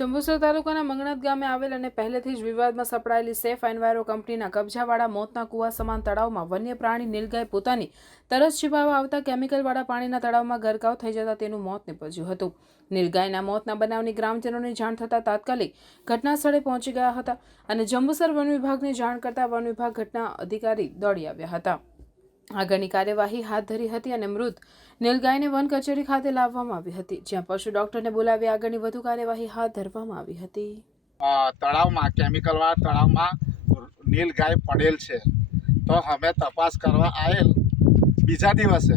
જંબુસર તાલુકાના મંગણત ગામે આવેલ અને પહેલેથી જ વિવાદમાં સપડાયેલી સેફ એન્વાયરો કંપનીના કબજાવાળા મોતના કુવા સમાન તળાવમાં વન્ય પ્રાણી નીલગાય પોતાની તરસ છીપાવવા આવતા કેમિકલવાળા પાણીના તળાવમાં ગરકાવ થઈ જતા તેનું મોત નીપજ્યું હતું। નીલગાયના મોતના બનાવની ગ્રામજનોને જાણ થતાં તાત્કાલિક ઘટના સ્થળે પહોંચી ગયા હતા અને જંબુસર વન વિભાગને જાણ કરતા વન વિભાગ ઘટના અધિકારી દોડી આવ્યા હતા। આગળની કાર્યવાહી હાથ ધરી હતી અને મૃત નીલગાયને વન કચેરી ખાતે લાવવામાં આવી હતી, જ્યાં પશુ ડોક્ટરને બોલાવી આગળની વધુ કાર્યવાહી હાથ ધરવામાં આવી હતી। તળાવમાં કેમિકલવાળા તળાવમાં નીલગાય પડેલ છે, તો અમે તપાસ કરવા આવેલ બીજા દિવસે,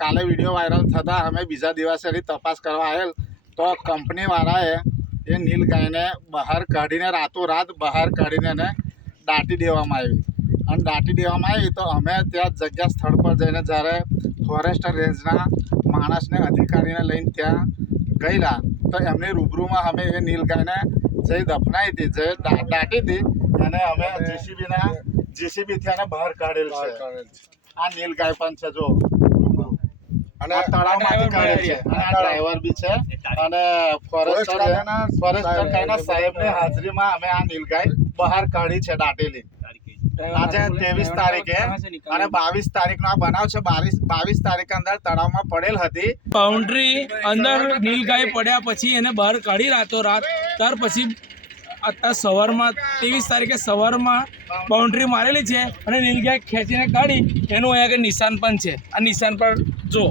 કાલે વિડીયો વાયરલ થતાં અમે બીજા દિવસે તપાસ કરવા આવેલ તો કંપનીવાળાએ એ નીલગાયને બહાર કાઢીને રાતોરાત બહાર કાઢીને એને દાટી દેવામાં આવી અને દાટી દેવામાં આવી તો અમે ત્યાં જગ્યા સ્થળ પર જઈને જ્યારે ફોરેસ્ટ રેન્જના માણસને અધિકારીને લઈને ત્યાં ગયેલા તો એમની રૂબરૂમાં અમે એ નીલગાયને જે દફનાઈ હતી, જે દાટી હતી અને અમે જીસીબીથી એને બહાર કાઢેલ છે। આ નીલગાય પણ છે, જો અને તળાવમાંથી કાઢેલ છે અને આ ડ્રાઈવર બી છે અને ફોરેસ્ટર સાહેબની હાજરીમાં અમે આ નીલગાય બહાર કાઢી છે દાટેલી। આજે 23 તારીખે અને 22 તારીખનો આ બનાવ છે। 22 તારીખે અંદર તળાવમાં પડેલ હતી બાઉન્ડ્રી અંદર નીલગાય પડ્યા પછી એને બહાર કાઢી રાતોરાત, ત્યાર પછી અત્યારે સવારમાં 23 તારીખે સવારમાં બાઉન્ડ્રી મારેલી છે અને નીલગાય ખેંચીને કાઢી એનું અહીંયા આગળ નિશાન પણ છે। આ નિશાન પર જો